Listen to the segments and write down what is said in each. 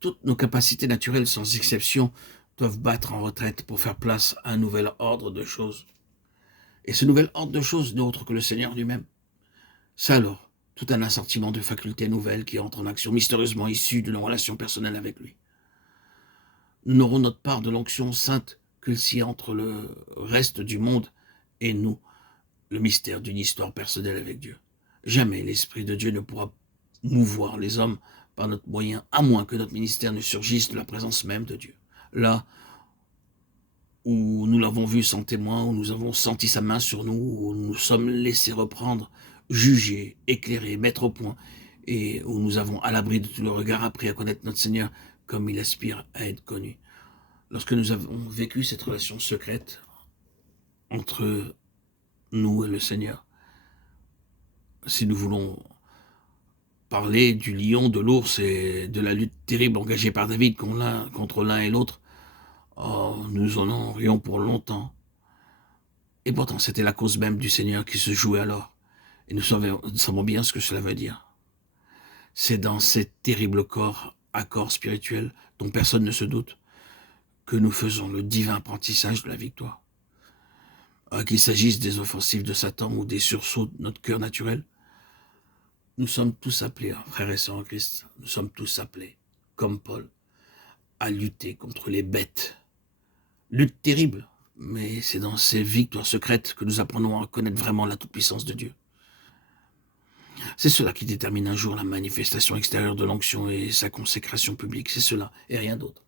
Toutes nos capacités naturelles, sans exception, doivent battre en retraite pour faire place à un nouvel ordre de choses. Et ce nouvel ordre de choses n'est autre que le Seigneur lui-même. C'est alors tout un assortiment de facultés nouvelles qui entrent en action, mystérieusement issues de nos relations personnelles avec lui. Nous n'aurons notre part de l'onction sainte que si entre le reste du monde et nous, le mystère d'une histoire personnelle avec Dieu. Jamais l'Esprit de Dieu ne pourra mouvoir les hommes par notre moyen, à moins que notre ministère ne surgisse de la présence même de Dieu. Là où nous l'avons vu sans témoin, où nous avons senti sa main sur nous, où nous nous sommes laissés reprendre, juger, éclairer, mettre au point, et où nous avons, à l'abri de tout le regard, appris à connaître notre Seigneur comme il aspire à être connu. Lorsque nous avons vécu cette relation secrète entre nous et le Seigneur, si nous voulons parler du lion, de l'ours et de la lutte terrible engagée par David contre l'un et l'autre, oh, nous en aurions pour longtemps. Et pourtant, c'était la cause même du Seigneur qui se jouait alors. Et nous savons bien ce que cela veut dire. C'est dans ces terribles accords spirituels dont personne ne se doute que nous faisons le divin apprentissage de la victoire. Qu'il s'agisse des offensives de Satan ou des sursauts de notre cœur naturel, nous sommes tous appelés, frères et sœurs en Christ, nous sommes tous appelés, comme Paul, à lutter contre les bêtes. Lutte terrible, mais c'est dans ces victoires secrètes que nous apprenons à connaître vraiment la toute-puissance de Dieu. C'est cela qui détermine un jour la manifestation extérieure de l'onction et sa consécration publique. C'est cela et rien d'autre.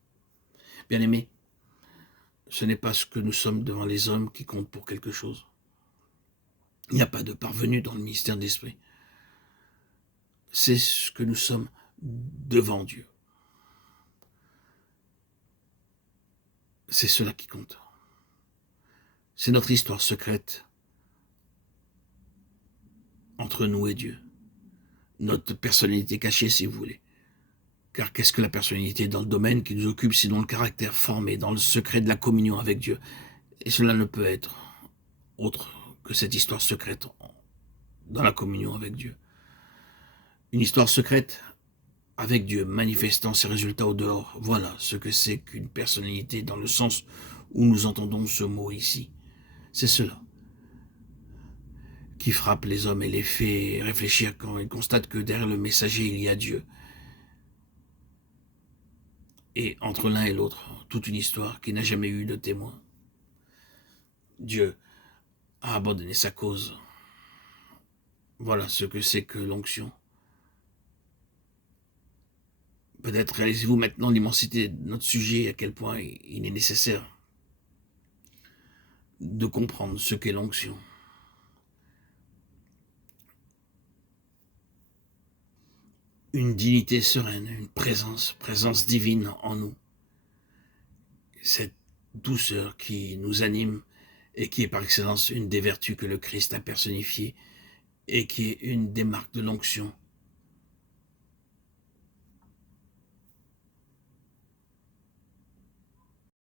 Bien-aimés, ce n'est pas ce que nous sommes devant les hommes qui compte pour quelque chose. Il n'y a pas de parvenu dans le ministère de l'Esprit. C'est ce que nous sommes devant Dieu. C'est cela qui compte. C'est notre histoire secrète entre nous et Dieu. Notre personnalité cachée, si vous voulez. Car qu'est-ce que la personnalité dans le domaine qui nous occupe, sinon le caractère formé dans le secret de la communion avec Dieu? Et cela ne peut être autre que cette histoire secrète dans la communion avec Dieu. Une histoire secrète avec Dieu, manifestant ses résultats au dehors. Voilà ce que c'est qu'une personnalité dans le sens où nous entendons ce mot ici. C'est cela qui frappe les hommes et les fait réfléchir quand ils constatent que derrière le messager, il y a Dieu. Et entre l'un et l'autre, toute une histoire qui n'a jamais eu de témoin. Dieu a abandonné sa cause. Voilà ce que c'est que l'onction. Peut-être réalisez-vous maintenant l'immensité de notre sujet et à quel point il est nécessaire de comprendre ce qu'est l'onction. Une dignité sereine, une présence divine en nous. Cette douceur qui nous anime et qui est par excellence une des vertus que le Christ a personnifiées et qui est une des marques de l'onction